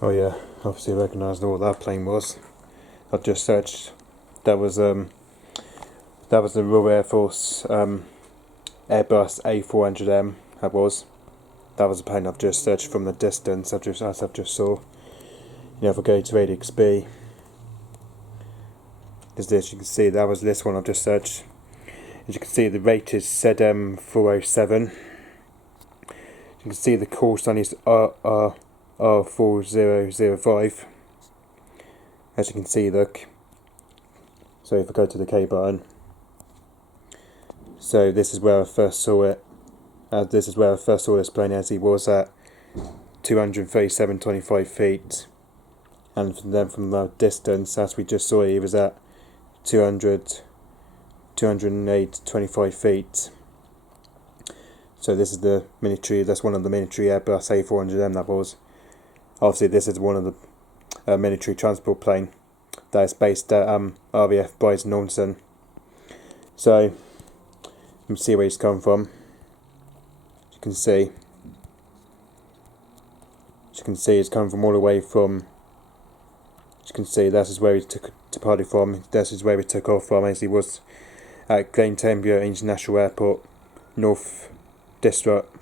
Oh yeah, obviously recognised what that plane was. I've just searched. That was the Royal Air Force Airbus A400M. That was a plane I've just searched from the distance. I've just saw. You know, if I go to ADXB, as this you can see that was this one I've just searched. As you can see, the rate is ZM407. You can see the call sign is RRR4005. As you can see, look. So if I go to the K button, so this is where I first saw it. This is where I first saw this plane, as he was at 237.25 feet, and then from the distance, as we just saw, he was at 208.25 feet. So this is the military. That's one of the military Airbus A400M. That was. Obviously, this is one of the military transport plane that is based at RAF Norton. So you can see where he's come from. You can see. As you can see, he's come from all the way from. As you can see, this is where he departed from. This is where he took off from, as he was at Gleintembia International Airport, North District.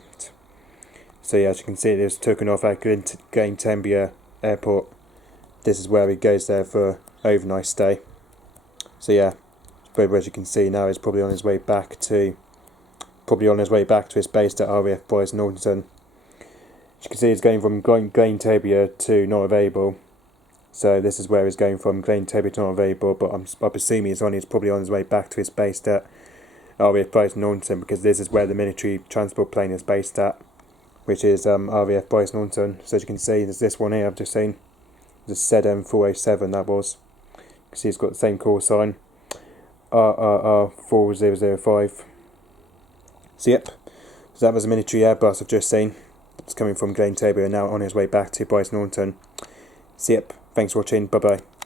So yeah, as you can see, it was taken off at Gleintembia Airport. This is where he goes there for an overnight stay. So yeah, as you can see now, he's probably on his way back to his base at RAF Norton. As you can see, he's going from Gleintembia to not available. So this is where he's going from, Gleintembia to not available. But I'm assuming he's probably on his way back to his base at RAF Norton, because this is where the military transport plane is based at, which is RAF Norton. So as you can see, there's this one here I've just seen, the ZM407. That was. You can see it's got the same call sign, RRR4005. So yep, so that was a military Airbus I've just seen. It's coming from Gleintembia and now on his way back to Norton. So yep, thanks for watching. Bye bye.